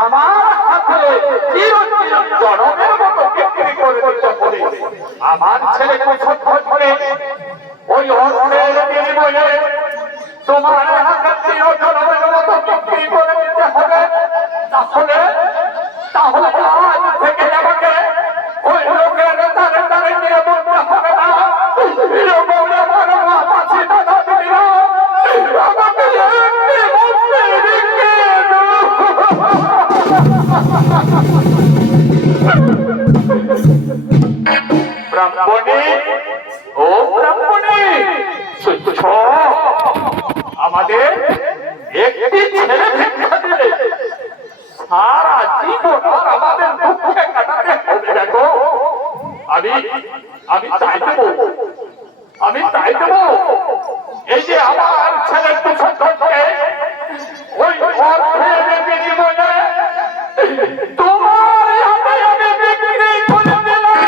আমার হাতে চিরঞ্জীব জনমের মতো বিক্রি করে দিতে হবে। আমার ছেলেকে সৎ করে ওই অর্থের বিনিময়ে তোমার হাতে চিরজনমের মতো বিক্রি করে দিতে হবে। তাহলে তাহলে আজ থেকে আমাকে ওই লোকের তারে তারে নিয়ে বলতে হবে না পাশে দাদা দিদিরা আমাকে ব্রাহ্মণী ও ব্রাহ্মণী আমাদের একটি ছেলে ভিক্ষা দিলে সারা জীবন আর আমাদের দুঃখে কাটাতে হবে। দেখো আমি আমি তাই দেবো, আমি তাই দেবো। এই যে আমার ছেলের দুঃখকে ওই অর্থের বিনিময়ে তোমার হাতে আমি বিক্রি করে দিলাম।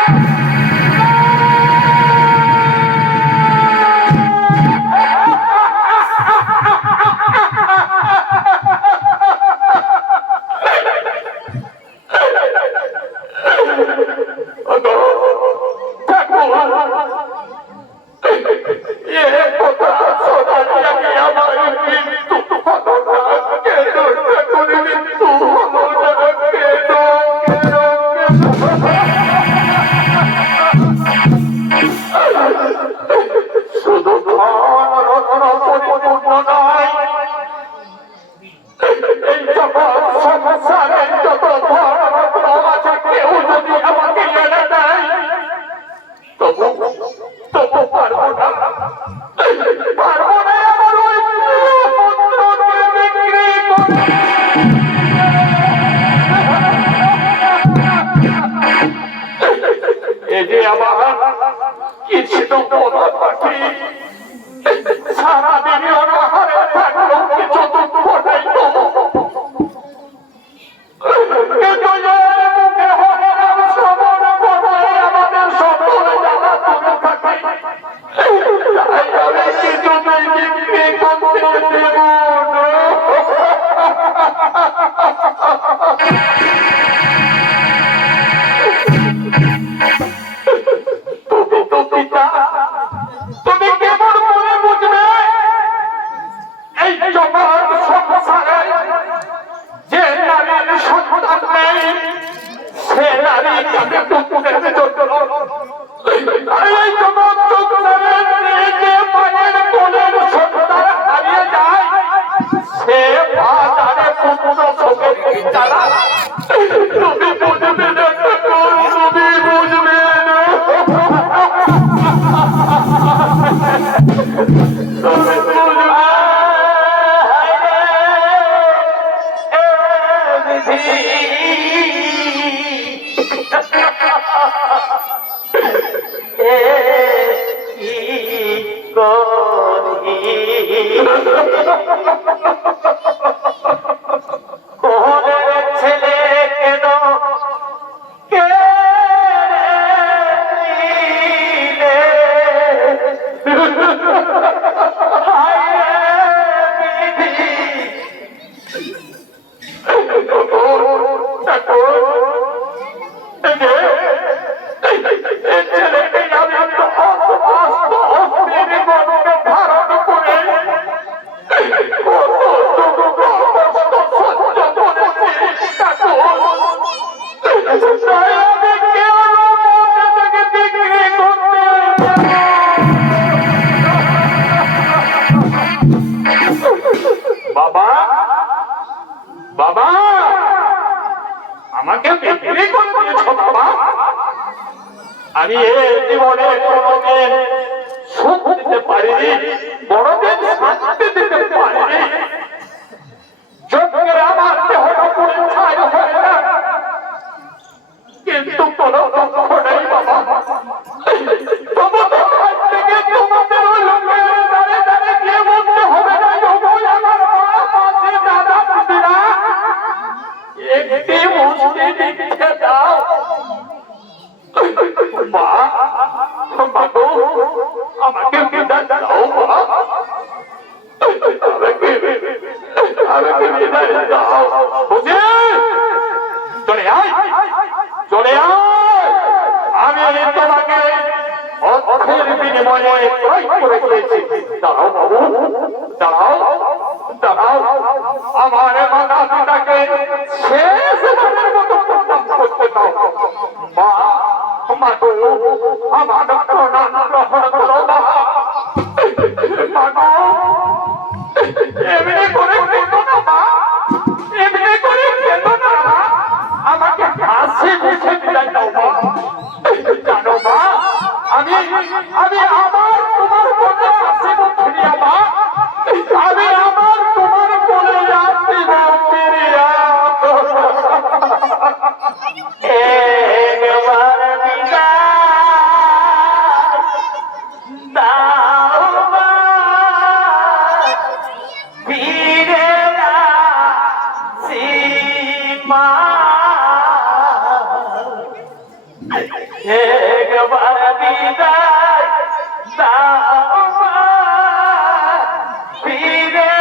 আমি এই জীবনে কোনোদিন সুখ দিতে পারিনি, বড়দিন শান্তি দিতে পারিনি। যজ্ঞের আমার দেহটা পরিচ্ছায় হয় না, কিন্তু কোনো দুঃখ নেই বাবা। তোমাদের কাছ থেকে তোমাদের ওই লোকের দ্বারে দ্বারে গিয়ে বলতে হবে না আমার মা পাশে দাদা দিদিরা একটি মুষ্টি দিতে দাও। মা আমাকে বিদায় দাও, মা আমাকে বিদায় দাও। বুঝে চলে আয়, চলে আয়, আমি তোমাকে বিনিময়ে ক্রয় করে দিয়েছি। দাঁড়াও বাবু, দাঁড়াও দাঁড়াও, আমার মাতা পিতাকে শেষবারের মতো প্রণাম করতে দাও। মা, মা গো, আমার প্রণাম গ্রহণ করো মা। মা গো, এমনি করে কেঁদো না মা, এমনি করে কেঁদো না মা, আমাকে হাসি মুখে বিদায় দাও মা। জানো মা, আমি আবার তোমার কোলে আসিব ফিরিয়া মা, আমি আবার তোমার কোলে আসিব ফিরিয়া। একবার বিদায় দাও মা, ফিরে আসি মা। একবার বিদায় দাও মা, ফিরে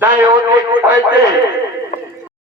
তাই অনেক হয়েছে।